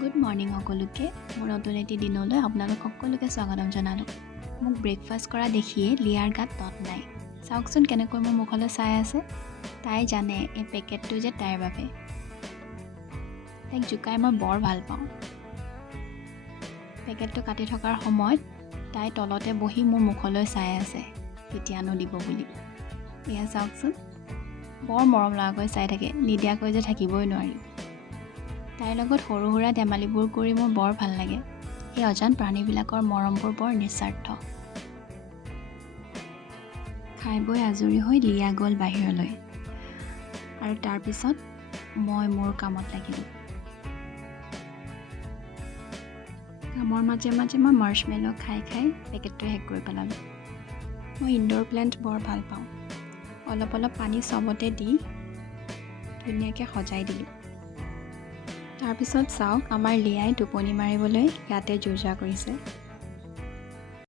Good morning সকলোকে। মোৰ নতুন এটি দিনলৈ আপোনালোক সকলোকে স্বাগতম জনালোঁ। মোক ব্ৰেকফাষ্ট কৰা দেখিয়ে লিয়াৰ গাত তত নাই। চাওকচোন কেনেকৈ মোৰ মুখলৈ চাই আছে। তাই জানে এই পেকেটটো যে তাইৰ বাবে। তাইক জোকাই মই বৰ ভাল পাওঁ। পেকেটটো কাটি থকাৰ সময়ত তাই তলতে বহি মোৰ মুখলৈ চাই আছে, কেতিয়ানো দিব বুলি। এয়া চাওকচোন, বৰ মৰম লগাকৈ চাই থাকে, নিদিয়াকৈ যে থাকিবই নোৱাৰি। তাইৰ লগত সৰু সুৰা ধেমালিবোৰ কৰি মোৰ বৰ ভাল লাগে। এই অজান প্ৰাণীবিলাকৰ মৰমবোৰ বৰ নিস্বাৰ্থ। খাই বৈ আজৰি হৈ লিয়া গ'ল বাহিৰলৈ, আৰু তাৰপিছত মই মোৰ কামত লাগিলোঁ। কামৰ মাজে মাজে মই মাৰ্চমেলো খাই খাই পেকেটটো শেষ কৰি পেলালোঁ। মই ইনডোৰ প্লেণ্ট বৰ ভাল পাওঁ। অলপ অলপ পানী চবতে দি ধুনীয়াকৈ সজাই দিলোঁ। তাৰপিছত চাওক, আমাৰ লিয়াই টোপনি মাৰিবলৈ ইয়াতে যো জা কৰিছে।